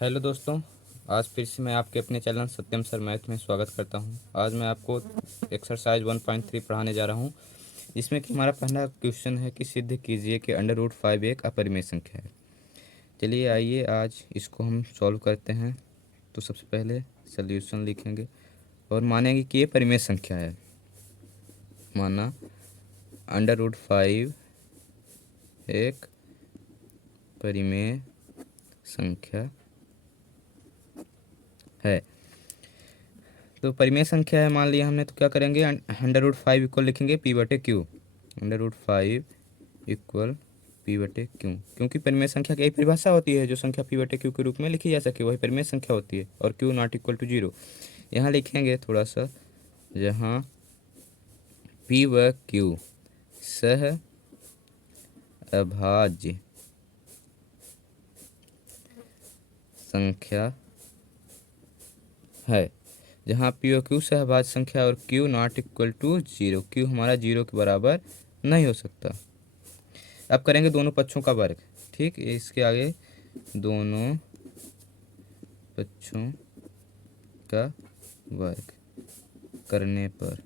Hello दोस्तों, आज फिर से मैं आपके अपने चैनल सत्यम सर मैथ में स्वागत करता हूं। आज मैं आपको एक्सरसाइज 1.3 पढ़ाने जा रहा हूं, जिसमें कि हमारा पहला क्वेश्चन है कि सिद्ध कीजिए कि अंडर रूट 5 एक अपरिमेय संख्या है। चलिए आइए आज इसको हम सॉल्व करते हैं। तो सबसे पहले सॉल्यूशन लिखेंगे और मानेंगे कि ये परिमेय संख्या है। माना अंडर रूट 5 एक परिमेय संख्या है। तो परिमेय संख्या है मान लिया हमने, तो क्या करेंगे, अंडर रूट 5 इक्वल लिखेंगे पी बटे q. Under root 5 equal p बटे क्यू, क्योंकि परिमेय संख्या की यही परिभाषा होती है, जो संख्या पी बटे क्यू के रूप में लिखी जा सके वही परिमेय संख्या होती है, और क्यू नॉट इक्वल टू 0। यहाँ लिखेंगे थोड़ा सा, जहाँ पी व क्यू सह अभाज्य संख्या है। जहाँ पी और क्यू सहभाज्य संख्या और q not equal to 0, q हमारा 0 के बराबर नहीं हो सकता। अब करेंगे दोनों पक्षों का वर्ग। ठीक, इसके आगे दोनों पक्षों का वर्ग करने पर,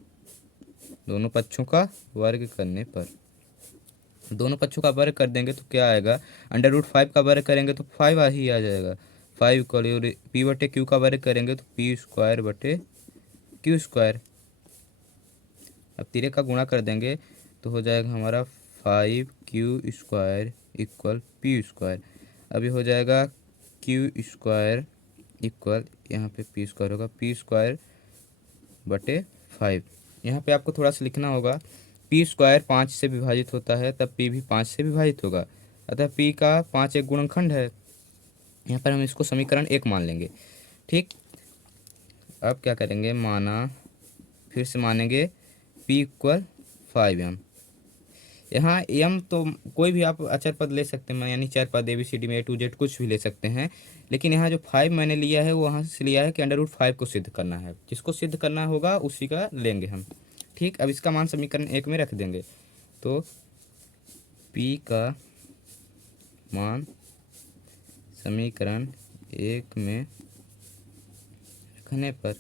दोनों पक्षों का वर्ग करने पर, दोनों पक्षों का वर्ग कर देंगे तो क्या आएगा, अंडर रूट 5 का वर्ग करेंगे तो 5 ही आ जाएगा। 5 इक्वल पी बटे क्यू का वर्ग करेंगे तो पी स्क्वायर बटे क्यू स्क्वायर। अब तीरे का गुणा कर देंगे तो हो जाएगा हमारा 5 Q square equal P square. अभी हो जाएगा क्यू स्क्वायर इक्वल, यहाँ पे पी स्क्वायर होगा पी स्क्वायर बटे 5। यहाँ पे आपको थोड़ा सा लिखना होगा, पी स्क्वायर 5 से विभाजित होता है तब पी भी 5 से विभाजित होगा, अतः पी का 5 एक गुणनखंड है। यहाँ पर हम इसको समीकरण 1 मान लेंगे। ठीक, अब क्या करेंगे, माना फिर से मानेंगे पी इक्वल 5m। यहाँ m तो कोई भी आप अचर पद ले सकते हैं, यानी चर पद ABCD में A to Z कुछ भी ले सकते हैं, लेकिन यहाँ जो 5 मैंने लिया है वो वहाँ से लिया है कि अंडर रूट 5 को सिद्ध करना है। जिसको सिद्ध करना होगा उसी का लेंगे हम। ठीक, अब इसका मान समीकरण 1 में रख देंगे तो p का मान समीकरण 1 में रखने पर,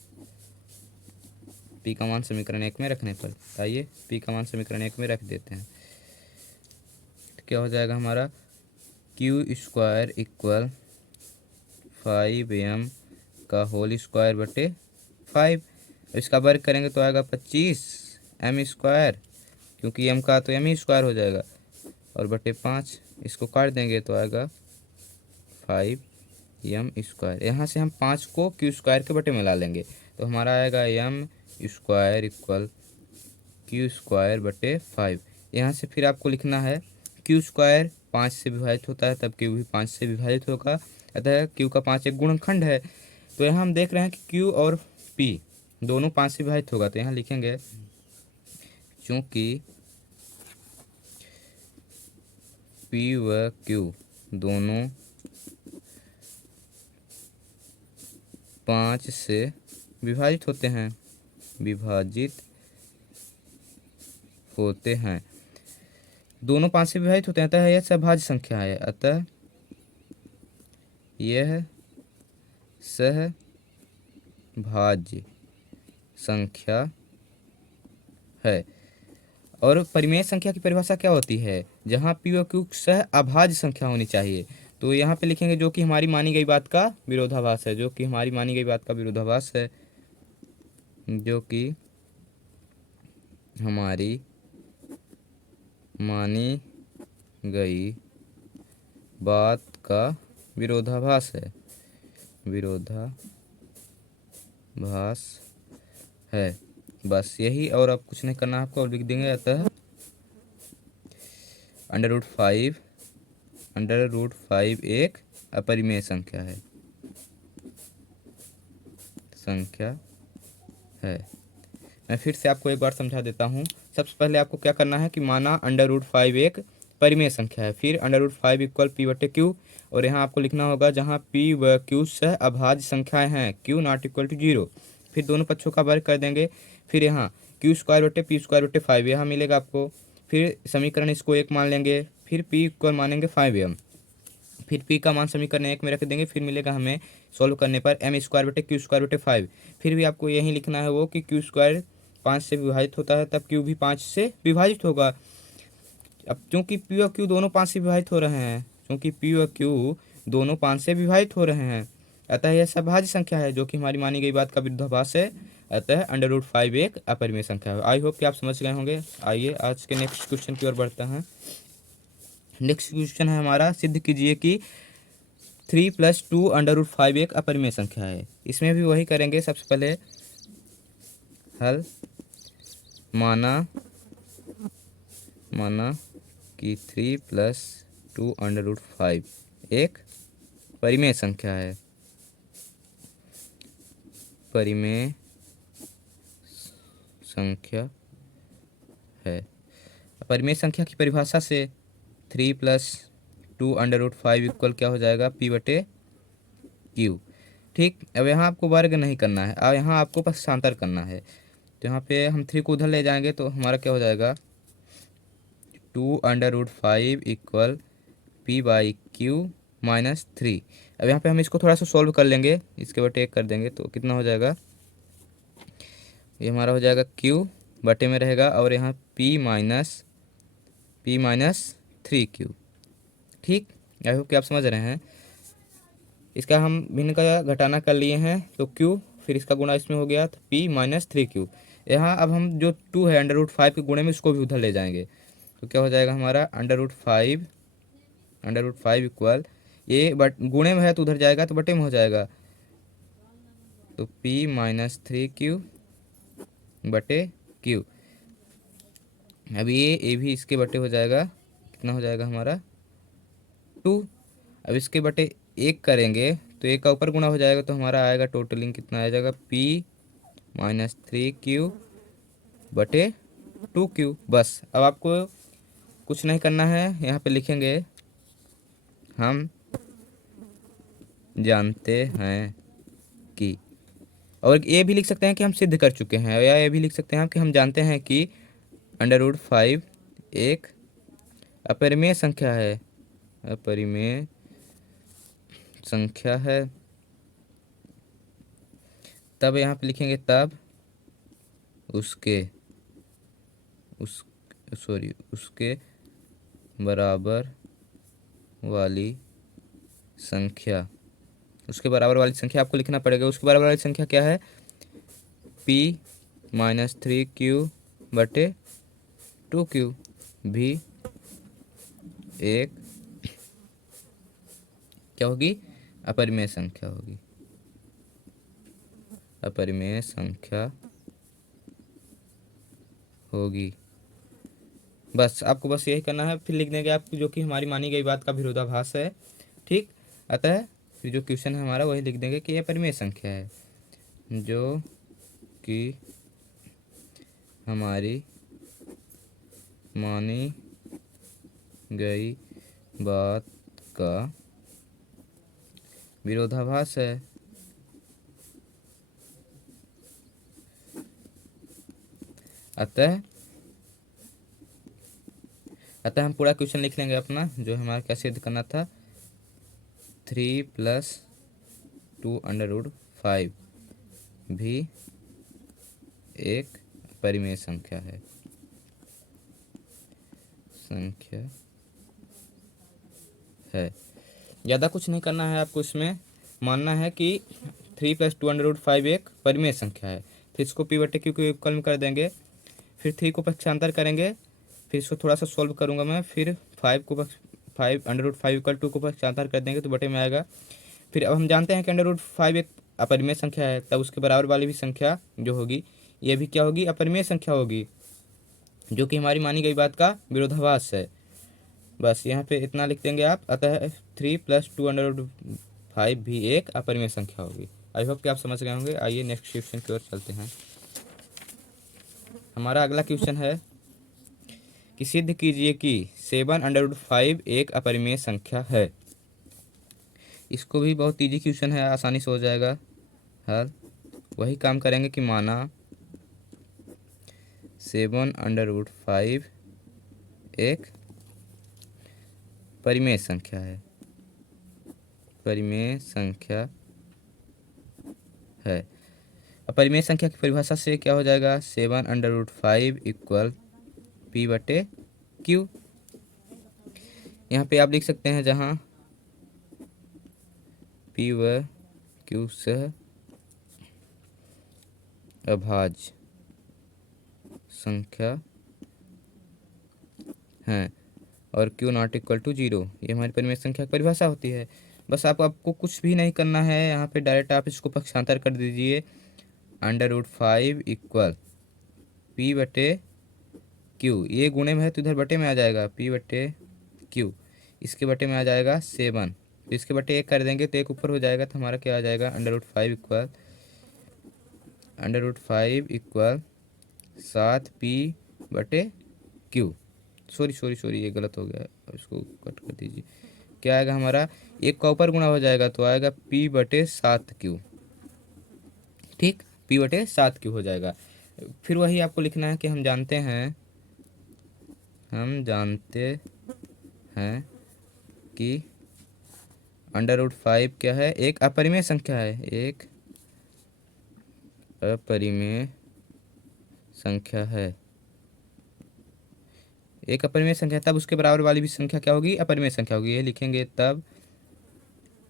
पी का मान समीकरण 1 में रखने पर, आइए पी का मान समीकरण 1 में रख देते हैं। तो क्या हो जाएगा हमारा, क्यू स्क्वायर इक्वल 5m का होल स्क्वायर बटे 5। इसका वर्ग करेंगे तो आएगा 25m स्क्वायर, क्योंकि m का तो m ही स्क्वायर हो जाएगा, और बटे 5। इसको काट देंगे तो आएगा 5m स्क्वायर। यहाँ से हम 5 को क्यू स्क्वायर के बटे में ला लेंगे तो हमारा आएगा m square equal Q square बटे 5। यहाँ से फिर आपको लिखना है क्यू स्क्वायर 5 से विभाजित होता है तब क्यू भी 5 से विभाजित होगा, अतः क्यू का 5 एक गुणनखंड है। तो यहाँ हम देख रहे हैं कि क्यू और पी दोनों 5 से विभाजित होगा, तो यहाँ लिखेंगे चूँकि पी व क्यू दोनों 5 से विभाजित होते हैं, दोनों 5 से विभाजित होते हैं, अतः यह सहभाज्य संख्या है, अतः यह सहभाज्य संख्या है। और परिमेय संख्या की परिभाषा क्या होती है, जहाँ पी व क्यू सह अभाज्य संख्या होनी चाहिए। तो यहाँ पे लिखेंगे जो कि हमारी मानी गई बात का विरोधाभास है, जो कि हमारी मानी गई बात का विरोधाभास है, जो कि हमारी मानी गई बात का विरोधाभास है, बस यही, और अब कुछ नहीं करना आपको, और लिख देंगे अतः अंडर रूट 5 एक अपरिमेय संख्या है। मैं फिर से आपको एक बार समझा देता हूँ। सबसे पहले आपको क्या करना है कि माना अंडर रूट 5 एक परिमेय संख्या है, फिर अंडर रूट 5 इक्वल पी बटे क्यू, और यहाँ आपको लिखना होगा जहाँ पी व क्यू सह अभाज्य संख्याएं हैं, क्यू नॉट इक्वल टू 0। फिर दोनों पक्षों का वर्ग कर देंगे, फिर यहाँ क्यू स्क्वायर बटे पी स्क्वायर बटे 5 यहाँ मिलेगा आपको। फिर समीकरण इसको 1 मान लेंगे, फिर पी इक्वल मानेंगे 5m, फिर p का मान समीकरण 1 में रख देंगे, फिर मिलेगा हमें सॉल्व करने पर m स्क्वायर बटे क्यू स्क्वायर बटे 5। फिर भी आपको यही लिखना है वो कि क्यू स्क्वायर 5 से विभाजित होता है, तब क्यू भी 5 से विभाजित होगा। अब क्योंकि पी और क्यू दोनों 5 से विभाजित हो रहे हैं, क्योंकि पी और क्यू दोनों 5 से विभाजित हो रहे हैं, अतः यह सभाज्य संख्या है, जो कि हमारी मानी गई बात का विरोधाभास है। अतः √5 एक अपरिमेय संख्या है। आई होप कि आप समझ गए होंगे। आइए आज के नेक्स्ट क्वेश्चन की ओर बढ़ते हैं। नेक्स्ट क्वेश्चन है हमारा, सिद्ध कीजिए कि 3 + 2 √5 एक अपरिमेय संख्या है। इसमें भी वही करेंगे। सबसे पहले हल माना कि 3 + 2 √5 एक परिमेय संख्या है। परिमेय संख्या है। परिमेय संख्या की परिभाषा से 3 + 2 √5 इक्वल क्या हो जाएगा, p बटे क्यू। ठीक, अब यहाँ आपको वर्ग नहीं करना है, अब यहाँ आपको पक्षांतर करना है। तो यहाँ पे हम 3 को उधर ले जाएंगे तो हमारा क्या हो जाएगा, 2 √5 इक्वल p/q - 3। अब यहाँ पे हम इसको थोड़ा सा सॉल्व कर लेंगे, इसके बटे 1 कर देंगे तो कितना हो जाएगा, ये हमारा हो जाएगा q बटे में रहेगा और यहाँ p - 3q। ठीक, आई होप कि आप समझ रहे हैं। इसका हम भिन्न का घटाना कर लिए हैं तो q, फिर इसका गुणा इसमें हो गया तो p - 3q। यहाँ अब हम जो 2 है √5 के गुणे में, इसको भी उधर ले जाएंगे तो क्या हो जाएगा हमारा √5 इक्वल, ये बट गुणे में है तो उधर जाएगा तो बटे में हो जाएगा, तो p - 3q बटे q। अब ये भी इसके बटे हो जाएगा, कितना हो जाएगा हमारा 2। अब इसके बटे 1 करेंगे तो 1 का ऊपर गुणा हो जाएगा तो हमारा आएगा टोटलिंग कितना आ जाएगा, p - 3q बटे 2q। बस अब आपको कुछ नहीं करना है, यहाँ पे लिखेंगे हम जानते हैं कि, और ये भी लिख सकते हैं कि हम सिद्ध कर चुके हैं, या ये भी लिख सकते हैं कि हम जानते हैं कि √5 एक अपरिमेय संख्या है, अपरिमेय संख्या है। तब यहाँ पे लिखेंगे तब उसके बराबर वाली संख्या, उसके बराबर वाली संख्या आपको लिखना पड़ेगा। उसके बराबर वाली संख्या क्या है, p - 3q बटे 2q भी एक क्या होगी, अपरिमेय संख्या होगी, अपरिमेय संख्या होगी। बस आपको बस यही करना है, फिर लिख देंगे आप जो कि हमारी मानी गई बात का विरोधाभास है। ठीक, अतः फिर जो क्वेश्चन है हमारा वही लिख देंगे कि यह परिमेय संख्या है, जो कि हमारी मानी गई बात का विरोधाभास है। अतः हम पूरा क्वेश्चन लिख लेंगे अपना, जो हमारा क्या सिद्ध करना था, 3 + 2 √5 भी एक परिमेय संख्या है, ज़्यादा कुछ नहीं करना है आपको, इसमें मानना है कि 3 + 2 √5 एक परिमेय संख्या है। फिर इसको p बटे q के इक्वल में कर देंगे, फिर 3 को पक्षांतर करेंगे, फिर इसको थोड़ा सा सॉल्व करूंगा मैं, फिर 5 √5 इक्वल 2 को पक्षांतर कर देंगे तो बटे में आएगा। फिर अब हम जानते हैं कि √5 एक अपरिमेय संख्या है, तब उसके बराबर वाली भी संख्या जो होगी ये भी क्या होगी, अपरिमेय संख्या होगी, जो कि हमारी मानी गई बात का विरोधाभास है। बस यहाँ पे इतना लिख देंगे आप। अतः 3 + 2 √5 भी एक अपरिमेय संख्या होगी। आई होप कि आप समझ गए होंगे। आइए नेक्स्ट क्वेश्चन की ओर चलते हैं। हमारा अगला क्वेश्चन है कि सिद्ध कीजिए कि 7 √5 एक अपरिमेय संख्या है। इसको भी बहुत इजी क्वेश्चन है, आसानी से हो जाएगा हल। वही काम करेंगे कि माना 7 √5 एक परिमेय संख्या है, अपरिमेय संख्या है। अपरिमेय संख्या की परिभाषा से क्या हो जाएगा, 7/5 इक्वल P/Q। यहाँ पे आप लिख सकते हैं जहाँ P व Q सह अभाज्य संख्या हैं और Q नॉट इक्वल टू 0, ये हमारी परिमेय संख्या की परिभाषा होती है। बस आपको कुछ भी नहीं करना है, यहाँ पे डायरेक्ट आप इसको पक्षांतर कर दीजिए। √5 इक्वल P/Q, ये गुणे में है तो इधर बटे में आ जाएगा P/Q, इसके बटे में आ जाएगा 7, तो इसके बटे 1 कर देंगे तो 1 ऊपर हो जाएगा, तो हमारा क्या आ जाएगा √5 इक्वल 7P/Q। सॉरी ये गलत हो गया, अब इसको कट कर दीजिए। क्या आएगा हमारा, 1 का ऊपर गुणा हो जाएगा तो आएगा P/7Q। ठीक, P/7Q हो जाएगा। फिर वही आपको लिखना है कि हम जानते हैं कि √5 क्या है, एक अपरिमेय संख्या है, एक अपरिमेय संख्या है, एक अपरिमेय संख्या, तब उसके बराबर वाली भी संख्या क्या होगी, अपरिमेय संख्या होगी। ये लिखेंगे तब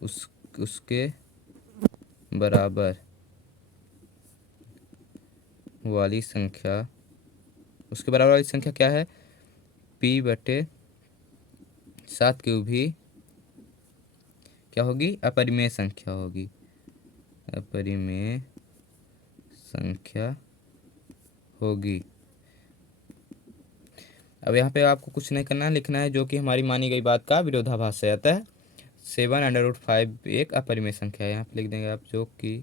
उसके बराबर वाली संख्या, उसके बराबर वाली संख्या क्या है, P/7Q भी क्या होगी, अपरिमेय संख्या होगी, अपरिमेय संख्या होगी। अब यहाँ पे आपको कुछ नहीं करना है, लिखना है जो कि हमारी मानी गई बात का विरोधाभास है। अतः 7/5 एक अपरिमेय संख्या है, यहाँ पे लिख देंगे आप जो कि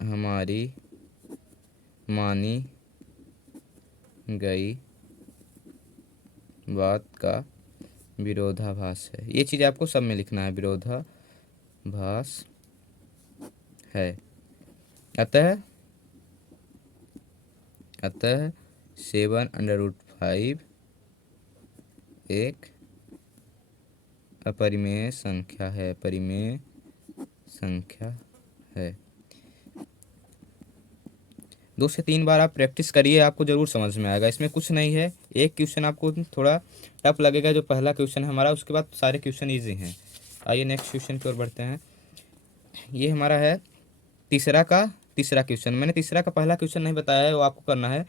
हमारी मानी गई बात का विरोधाभास है। ये चीज़ आपको सब में लिखना है, विरोधाभास है। अतः 7/5 एक अपरिमेय संख्या है, अपरिमेय संख्या है। 2 से 3 बार आप प्रैक्टिस करिए, आपको ज़रूर समझ में आएगा। इसमें कुछ नहीं है, एक क्वेश्चन आपको थोड़ा टफ लगेगा, जो पहला क्वेश्चन है हमारा, उसके बाद सारे क्वेश्चन इजी हैं। आइए नेक्स्ट क्वेश्चन की ओर बढ़ते हैं। ये हमारा है तीसरा क्वेश्चन। मैंने तीसरा का पहला क्वेश्चन नहीं बताया है, वो आपको करना है।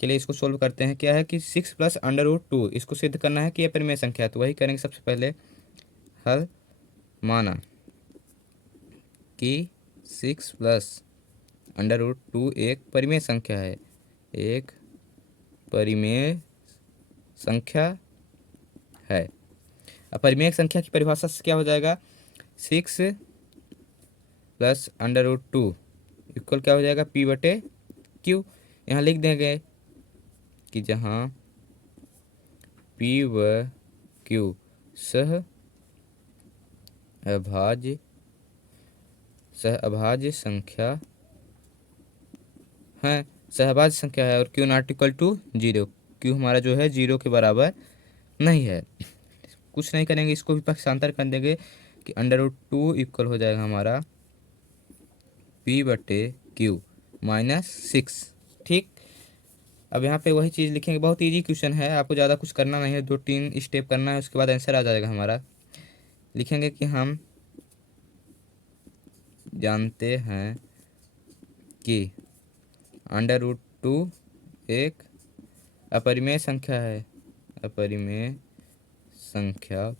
चलिए इसको सोल्व करते हैं। क्या है कि 6 + √2, इसको सिद्ध करना है कि ये परिमेय संख्या है, तो वही करेंगे। सबसे पहले हल, माना कि 6 + √2 एक परिमेय संख्या है, एक परिमेय संख्या है। अपरिमेय संख्या की परिभाषा से क्या हो जाएगा, 6 + √2 इक्वल क्या हो जाएगा, P/Q। यहाँ लिख देंगे कि जहाँ P व Q सह अभाज्य संख्या है, सहभाज्य संख्या है, और Q not equal to 0, Q हमारा जो है 0 के बराबर नहीं है। कुछ नहीं करेंगे, इसको भी पक्षांतर कर देंगे कि √2 इक्वल हो जाएगा हमारा P/Q -6। ठीक, अब यहाँ पे वही चीज़ लिखेंगे। बहुत इजी क्वेश्चन है, आपको ज़्यादा कुछ करना नहीं है, 2-3 स्टेप करना है, उसके बाद आंसर आ जाएगा हमारा। लिखेंगे कि हम जानते हैं कि √2 एक अपरिमेय संख्या है, अपरिमेय संख्या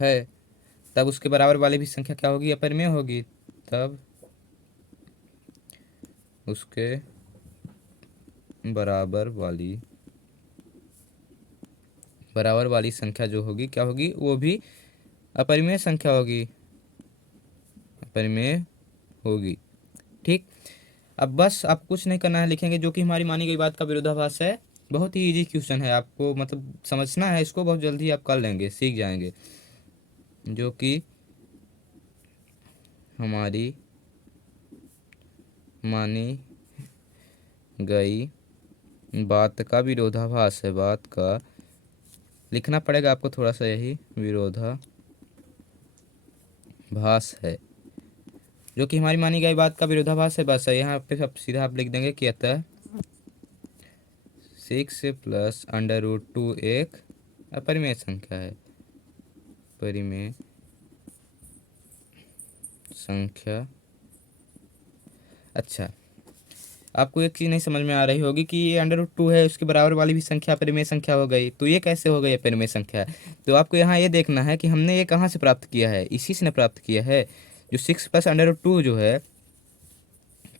है, तब उसके बराबर वाली भी संख्या क्या होगी, अपरिमेय होगी। तब उसके बराबर वाली संख्या जो होगी क्या होगी, वो भी अपरिमेय संख्या होगी, अपरिमेय होगी। ठीक, अब बस आप कुछ नहीं करना है, लिखेंगे जो कि हमारी मानी गई बात का विरोधाभास है। बहुत ही इजी क्वेश्चन है, आपको मतलब समझना है इसको, बहुत जल्दी आप कर लेंगे, सीख जाएंगे। जो कि हमारी मानी गई बात का विरोधाभास है, बात का लिखना पड़ेगा आपको थोड़ा सा, यही विरोधाभास है, जो कि हमारी मानी गई बात का विरोधाभास है। बस यहाँ पे सब सीधा आप लिख देंगे कि अतः 6 प्लस अंडर रूट 2 एक अपरिमेय संख्या है, परिमेय संख्या। अच्छा, आपको एक चीज़ नहीं समझ में आ रही होगी कि ये अंडर रूट 2 है, उसके बराबर वाली भी संख्या परिमेय संख्या हो गई, तो ये कैसे हो गई परिमेय संख्या? तो आपको यहाँ ये देखना है कि हमने ये कहाँ से प्राप्त किया है, इसी से न प्राप्त किया है। जो 6 प्लस अंडर रूट 2 जो है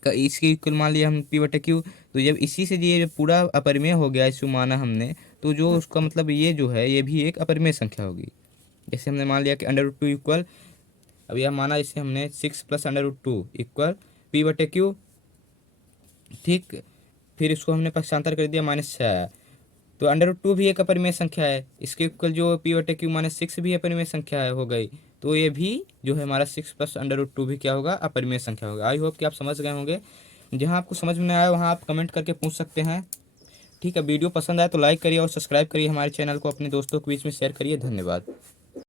इसकी इक्वल मान लिया हम पी बटे क्यू, तो जब इसी से ये जब पूरा अपरिमेय हो गया, इसको माना हमने, तो जो उसका मतलब ये जो है ये भी एक अपरिमेय संख्या होगी। जैसे हमने मान लिया कि अंडर रूट 2 इक्वल, अब यह माना इसे हमने 6 plus under root 2 equal p बटे क्यू, ठीक। फिर इसको हमने पक्षांतर कर दिया -6, तो अंडर रूट 2 भी एक अपरिमेय संख्या है, इसके इक्वल जो पी बटे क्यू -6 भी अपरिमेय संख्या है, हो गई। तो ये भी जो है हमारा 6 प्लस अंडर रूट 2 भी क्या होगा, अपरिमेय संख्या होगा। आई होप कि आप समझ गए होंगे। जहाँ आपको समझ में नहीं आया वहाँ आप कमेंट करके पूछ सकते हैं। ठीक है, वीडियो पसंद आए तो लाइक करिए और सब्सक्राइब करिए हमारे चैनल को, अपने दोस्तों के बीच में शेयर करिए। धन्यवाद।